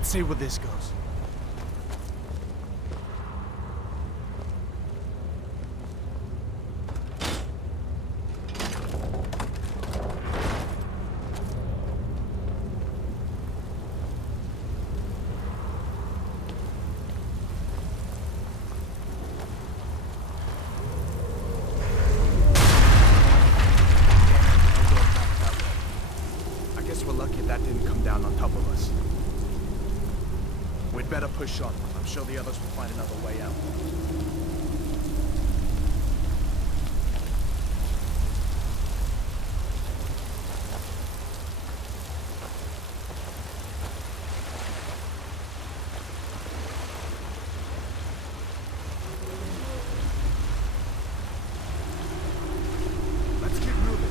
Let's see where this goes. Push on. I'm sure the others will find another way out. Let's keep moving.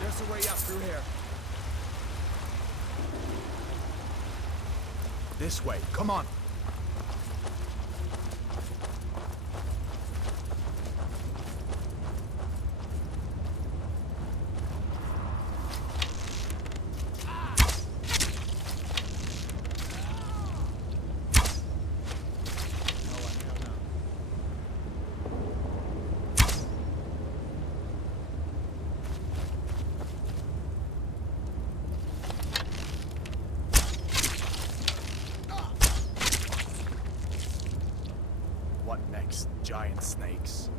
There's a way up through here. This way, come on. What next? Giant snakes.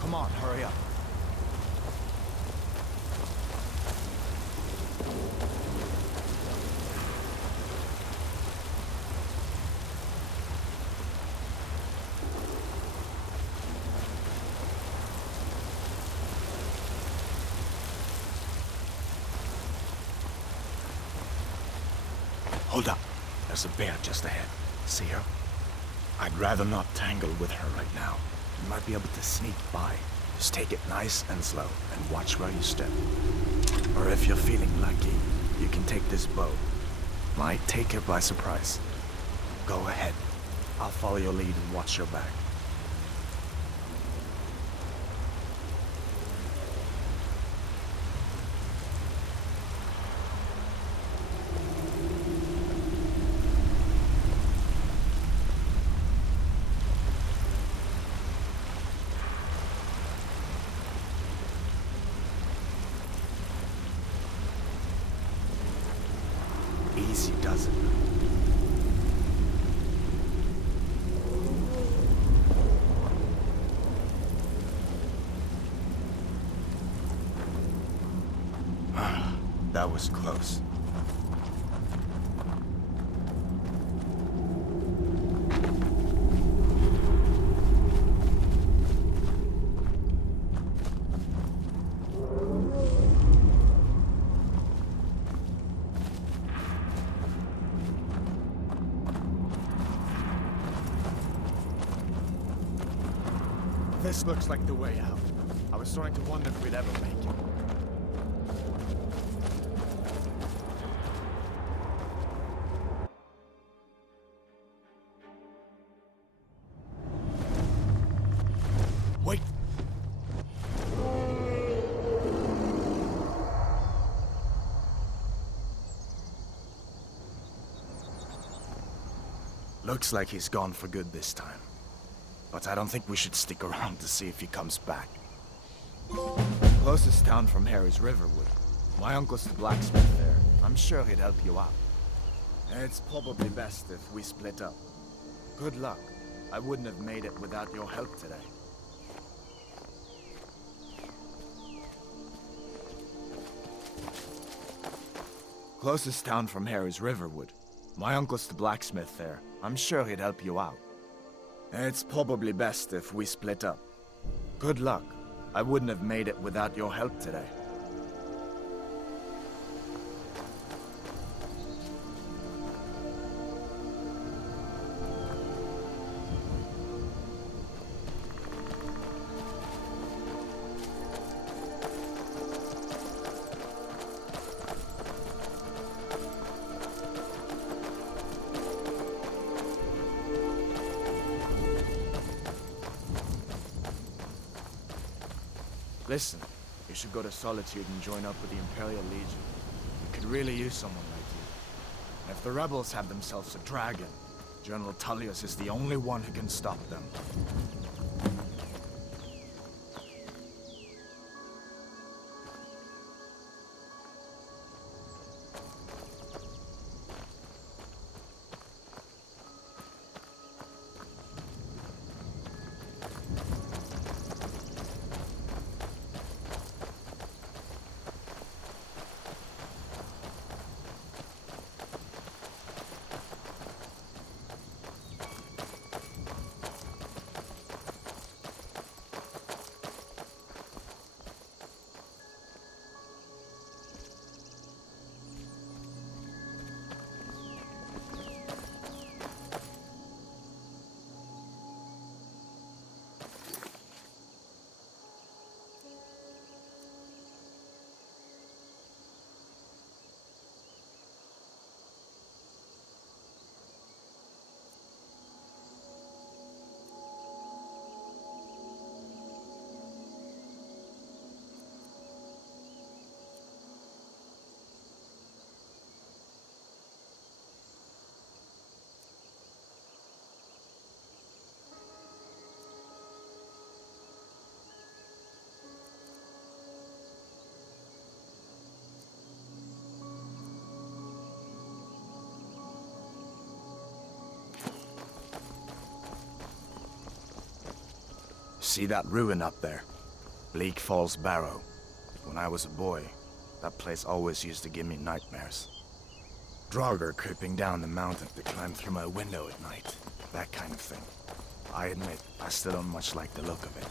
Come on, hurry up. Hold up. There's a bear just ahead. See her? I'd rather not tangle with her right now. You might be able to sneak by. Just take it nice and slow, and watch where you step. Or if you're feeling lucky, you can take this bow. Might take her by surprise. Go ahead. I'll follow your lead and watch your back. Easy does it. That was close. This looks like the way out. I was starting to wonder if we'd ever make it. Wait! Looks like he's gone for good this time. But I don't think we should stick around to see if he comes back. Closest town from here is Riverwood. My uncle's the blacksmith there. I'm sure he'd help you out. It's probably best if we split up. Good luck. I wouldn't have made it without your help today. Closest town from here is Riverwood. My uncle's the blacksmith there. I'm sure he'd help you out. It's probably best if we split up. Good luck. I wouldn't have made it without your help today. Listen, you should go to Solitude and join up with the Imperial Legion. We could really use someone like you. And if the rebels have themselves a dragon, General Tullius is the only one who can stop them. See that ruin up there? Bleak Falls Barrow. When I was a boy, that place always used to give me nightmares. Draugr creeping down the mountain to climb through my window at night. That kind of thing. I admit, I still don't much like the look of it.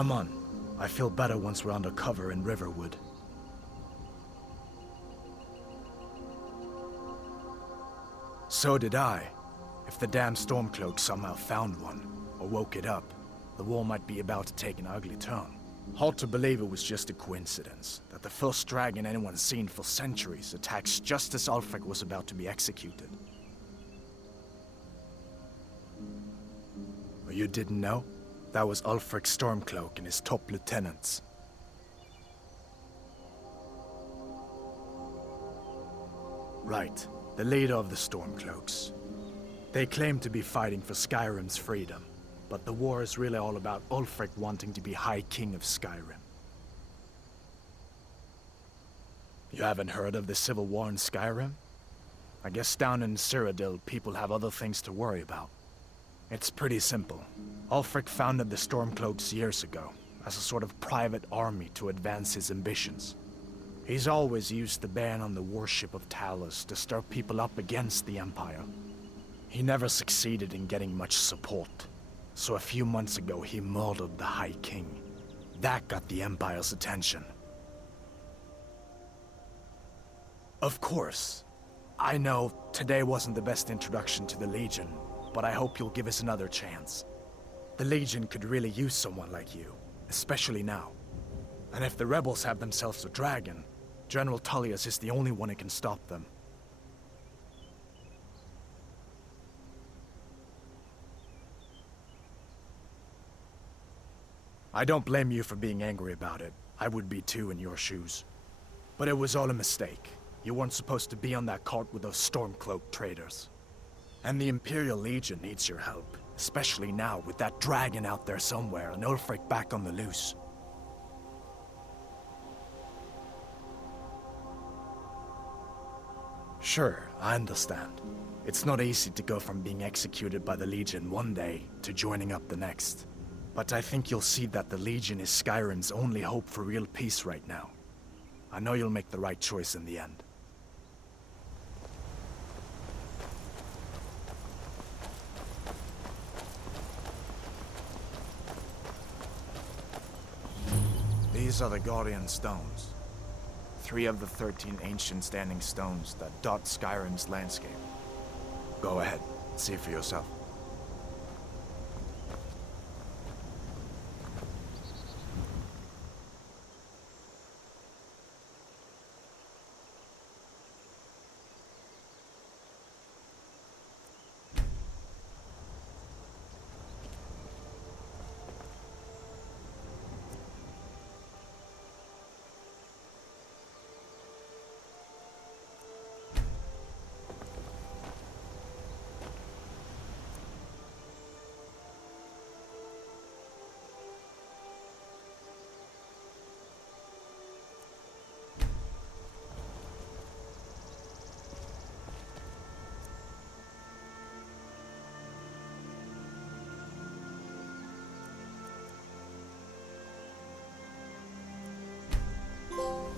Come on. I feel better once we're under cover in Riverwood. So did I. If the damn Stormcloak somehow found one, or woke it up, the war might be about to take an ugly turn. Hard to believe it was just a coincidence, that the first dragon anyone's seen for centuries attacks just as Ulfric was about to be executed. Or you didn't know? That was Ulfric's Stormcloak and his top lieutenants. Right, the leader of the Stormcloaks. They claim to be fighting for Skyrim's freedom, but the war is really all about Ulfric wanting to be High King of Skyrim. You haven't heard of the civil war in Skyrim? I guess down in Cyrodiil, people have other things to worry about. It's pretty simple. Ulfric founded the Stormcloaks years ago, as a sort of private army to advance his ambitions. He's always used the ban on the worship of Talos to stir people up against the Empire. He never succeeded in getting much support, so a few months ago he murdered the High King. That got the Empire's attention. Of course, I know today wasn't the best introduction to the Legion, but I hope you'll give us another chance. The Legion could really use someone like you, especially now. And if the rebels have themselves a dragon, General Tullius is the only one who can stop them. I don't blame you for being angry about it. I would be too in your shoes. But it was all a mistake. You weren't supposed to be on that cart with those Stormcloak traitors. And the Imperial Legion needs your help, especially now with that dragon out there somewhere and Ulfric back on the loose. Sure, I understand. It's not easy to go from being executed by the Legion one day to joining up the next. But I think you'll see that the Legion is Skyrim's only hope for real peace right now. I know you'll make the right choice in the end. These are the Guardian Stones. 3 of the 13 ancient standing stones that dot Skyrim's landscape. Go ahead, see for yourself.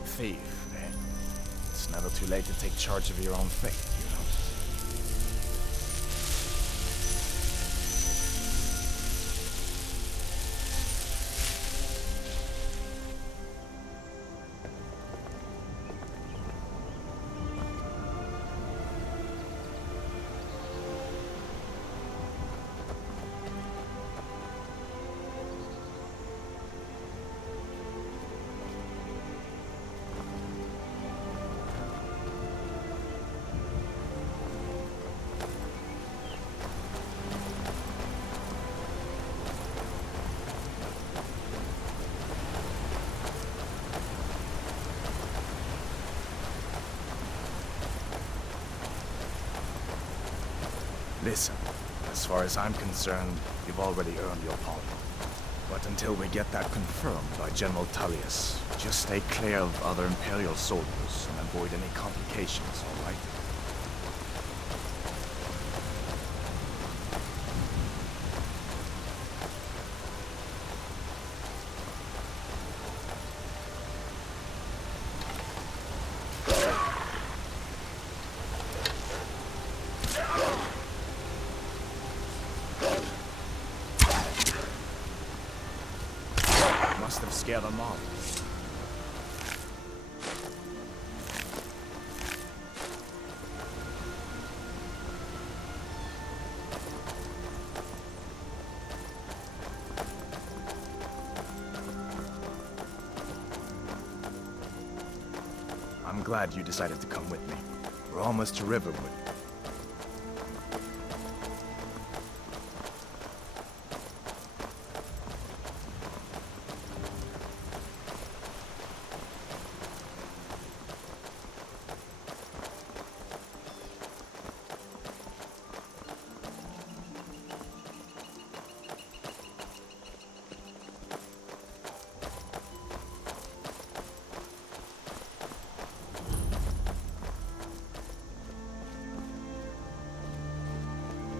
Thief, eh? It's never too late to take charge of your own fate, you know? Listen, as far as I'm concerned, you've already earned your pardon. But until we get that confirmed by General Tullius, just stay clear of other Imperial soldiers and avoid any complications, all right? scare them off. I'm glad you decided to come with me. We're almost to Riverwood.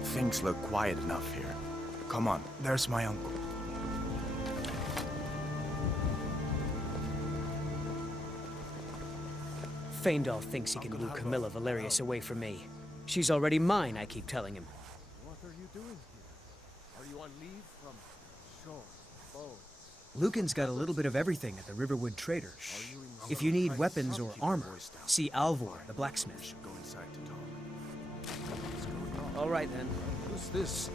Things look quiet enough here. Come on, there's my uncle. Feindal thinks he can woo Camilla Valerius away from me. She's already mine, I keep telling him. What are you doing here? Are you on leave from shore, boats? Lucan's got a little bit of everything at the Riverwood Trader. If you need weapons or armor, see Alvor, the blacksmith. Go inside to talk. All right then. Who's this?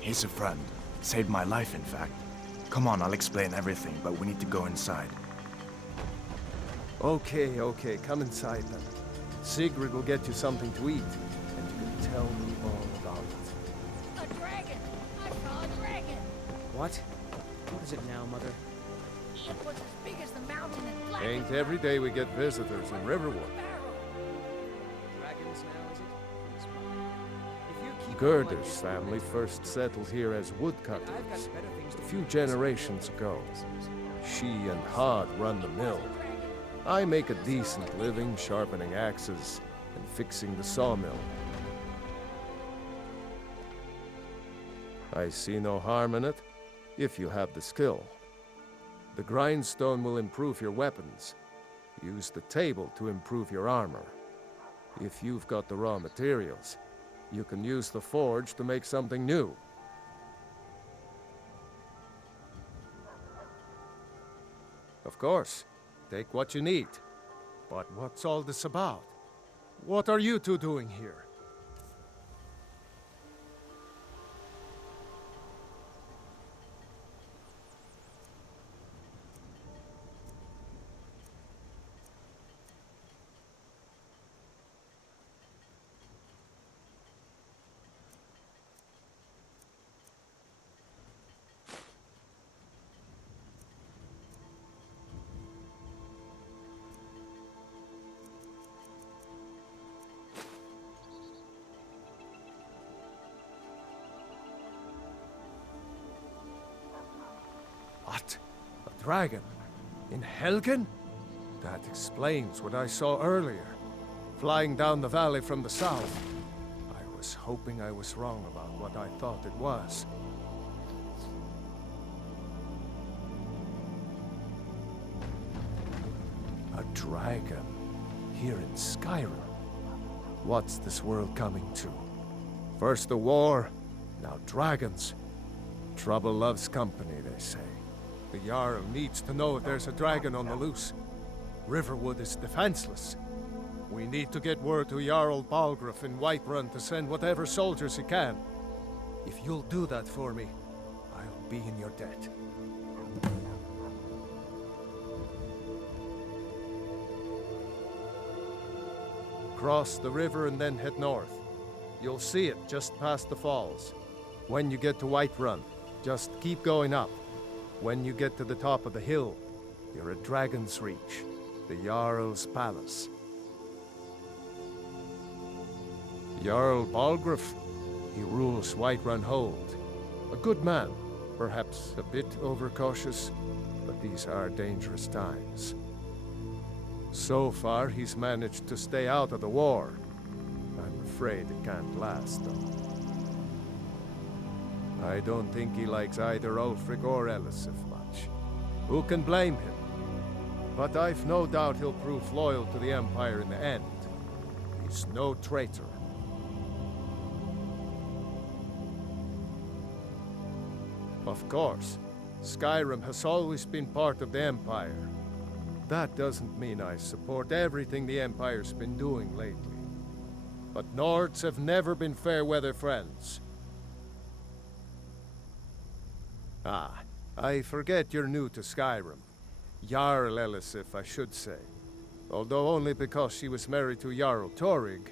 He's a friend. Saved my life, in fact. Come on, I'll explain everything, but we need to go inside. Okay, come inside then. Sigrid will get you something to eat, and you can tell me all about it. A dragon! I saw a dragon! What? What is it now, Mother? It was as big as the mountain and black Ain't as every day we get visitors in Riverwood. barrel. Dragons now, is it? Please, Mother. If you keep on like Gerder's this, family first settled here as woodcutters I've got better things to a few do. generations ago. She and Had run the mill. I make a decent living sharpening axes and fixing the sawmill. I see no harm in it, if you have the skill. The grindstone will improve your weapons. Use the table to improve your armor. If you've got the raw materials, you can use the forge to make something new. Of course, take what you need. But what's all this about? What are you two doing here? What? A dragon? In Helgen? That explains what I saw earlier. Flying down the valley from the south. I was hoping I was wrong about what I thought it was. A dragon? Here in Skyrim? What's this world coming to? First the war, now dragons. Trouble loves company, they say. The Jarl needs to know if there's a dragon on the loose. Riverwood is defenseless. We need to get word to Jarl Balgruuf in Whiterun to send whatever soldiers he can. If you'll do that for me, I'll be in your debt. Cross the river and then head north. You'll see it just past the falls. When you get to Whiterun, just keep going up. When you get to the top of the hill, you're at Dragon's Reach, the Jarl's palace. Jarl Balgruuf, he rules Whiterun Hold. A good man, perhaps a bit overcautious, but these are dangerous times. So far, he's managed to stay out of the war. I'm afraid it can't last, though. I don't think he likes either Ulfric or Elisif much. Who can blame him? But I've no doubt he'll prove loyal to the Empire in the end. He's no traitor. Of course, Skyrim has always been part of the Empire. That doesn't mean I support everything the Empire's been doing lately. But Nords have never been fair-weather friends. Ah, I forget you're new to Skyrim. Jarl Elisif, I should say. Although only because she was married to Jarl Torrig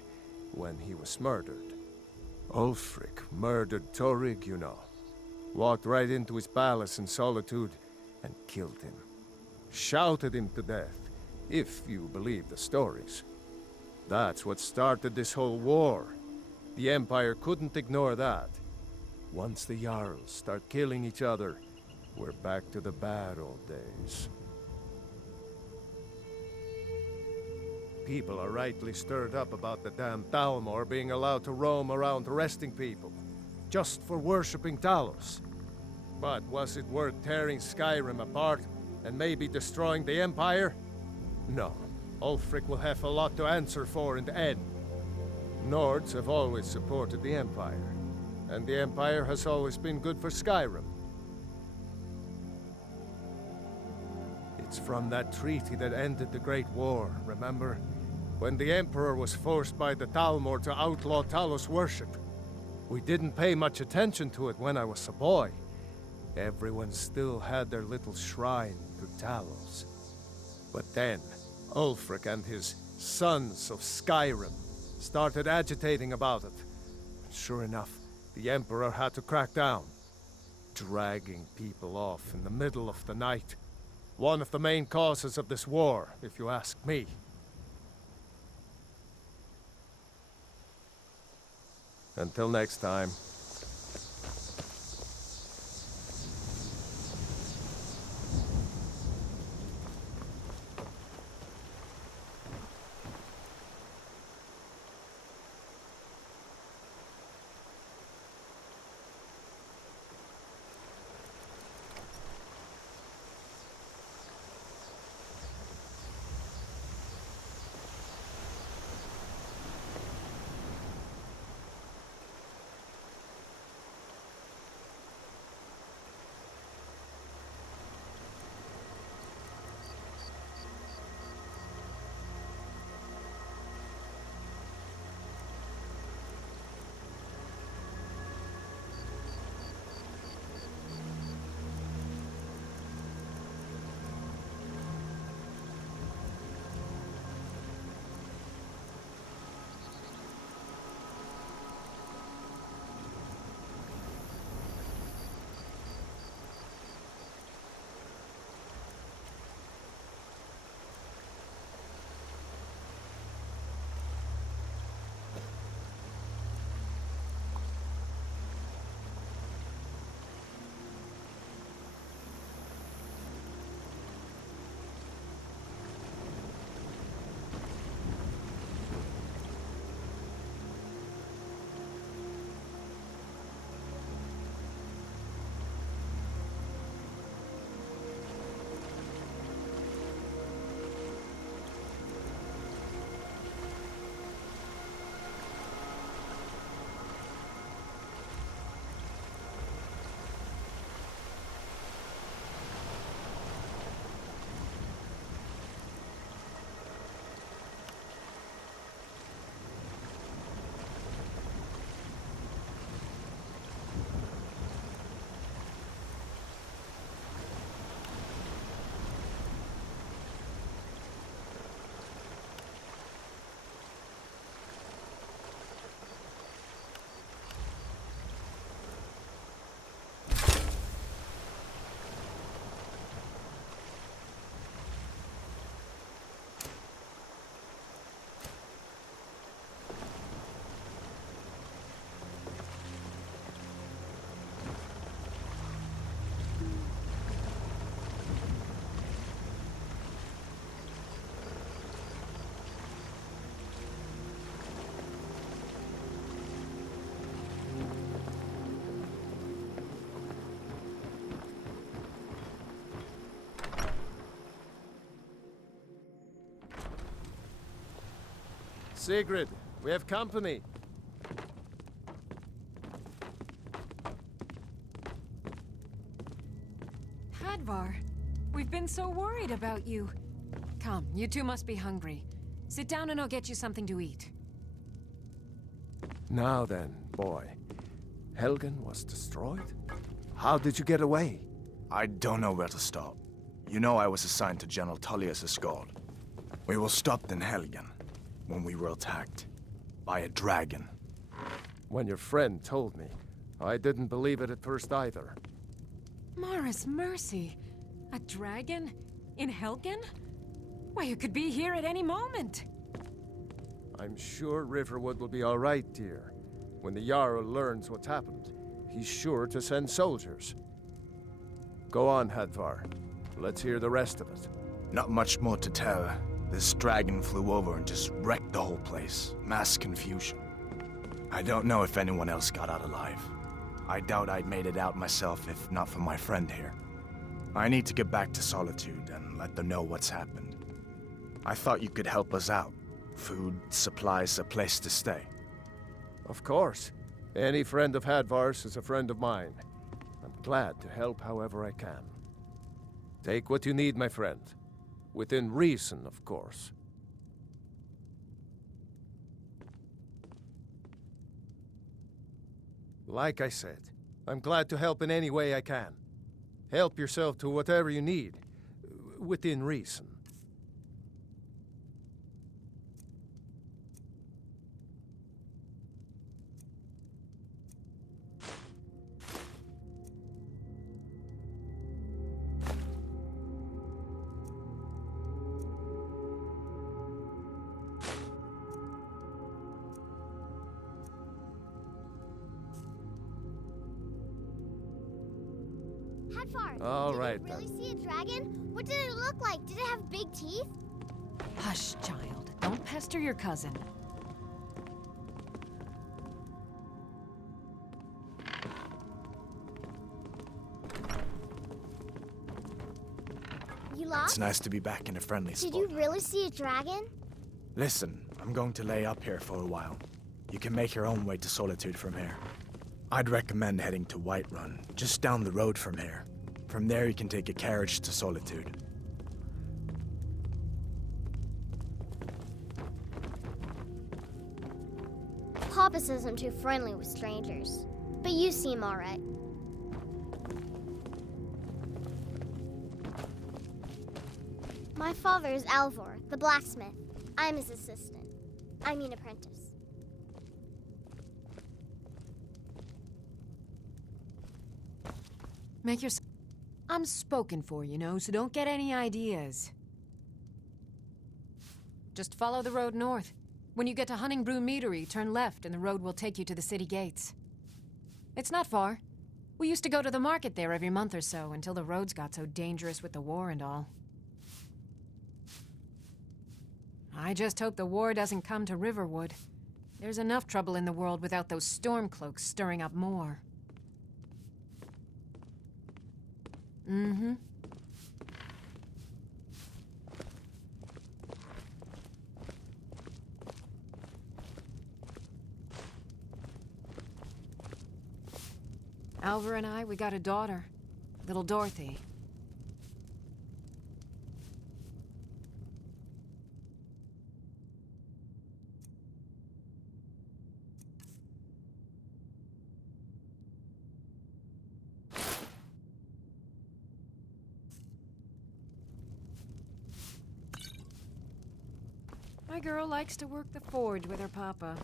when he was murdered. Ulfric murdered Torrig, you know. Walked right into his palace in Solitude and killed him. Shouted him to death, if you believe the stories. That's what started this whole war. The Empire couldn't ignore that. Once the Jarls start killing each other, we're back to the bad old days. People are rightly stirred up about the damn Alvor being allowed to roam around arresting people, just for worshipping Talos. But was it worth tearing Skyrim apart and maybe destroying the Empire? No. Ulfric will have a lot to answer for in the end. Nords have always supported the Empire, and the Empire has always been good for Skyrim. It's from that treaty that ended the Great War, remember? When the Emperor was forced by the Thalmor to outlaw Talos worship. We didn't pay much attention to it when I was a boy. Everyone still had their little shrine to Talos. But then, Ulfric and his Sons of Skyrim started agitating about it. And sure enough, the Emperor had to crack down. Dragging people off in the middle of the night. One of the main causes of this war, if you ask me. Until next time. Sigrid, we have company. Hadvar. We've been so worried about you. Come, you two must be hungry. Sit down and I'll get you something to eat. Now then, boy. Helgen was destroyed? How did you get away? I don't know where to start. You know I was assigned to General Tullius' escort. We were stopped in Helgen when we were attacked by a dragon. When your friend told me, I didn't believe it at first either. Morris Mercy. A dragon? In Helgen? Why, you could be here at any moment. I'm sure Riverwood will be all right, dear. When the Jarl learns what's happened, he's sure to send soldiers. Go on, Hadvar. Let's hear the rest of it. Not much more to tell. This dragon flew over and just wrecked the whole place. Mass confusion. I don't know if anyone else got out alive. I doubt I'd made it out myself if not for my friend here. I need to get back to Solitude and let them know what's happened. I thought you could help us out. Food, supplies, a place to stay. Of course. Any friend of Hadvar's is a friend of mine. I'm glad to help however I can. Take what you need, my friend. Within reason, of course. Like I said, I'm glad to help in any way I can. Help yourself to whatever you need, within reason. Hadvar, All did right, you really then. see a dragon? What did it look like? Did it have big teeth? Hush, child. Don't pester your cousin. You lost? It's nice to be back in a friendly spot. Did you really see a dragon? Listen, I'm going to lay up here for a while. You can make your own way to Solitude from here. I'd recommend heading to Whiterun, just down the road from here. From there you can take a carriage to Solitude. Papa says I'm too friendly with strangers. But you seem alright. My father is Alvor, the blacksmith. I'm his assistant. I mean apprentice. Make yourself... I'm spoken for, you know, so don't get any ideas. Just follow the road north. When you get to Hunting Brew Meadery, turn left and the road will take you to the city gates. It's not far. We used to go to the market there every month or so until the roads got so dangerous with the war and all. I just hope the war doesn't come to Riverwood. There's enough trouble in the world without those stormcloaks stirring up more. Mm-hmm. Alvor and I, we got a daughter. Little Dorothy. My girl likes to work the forge with her papa.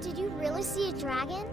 Did you really see a dragon?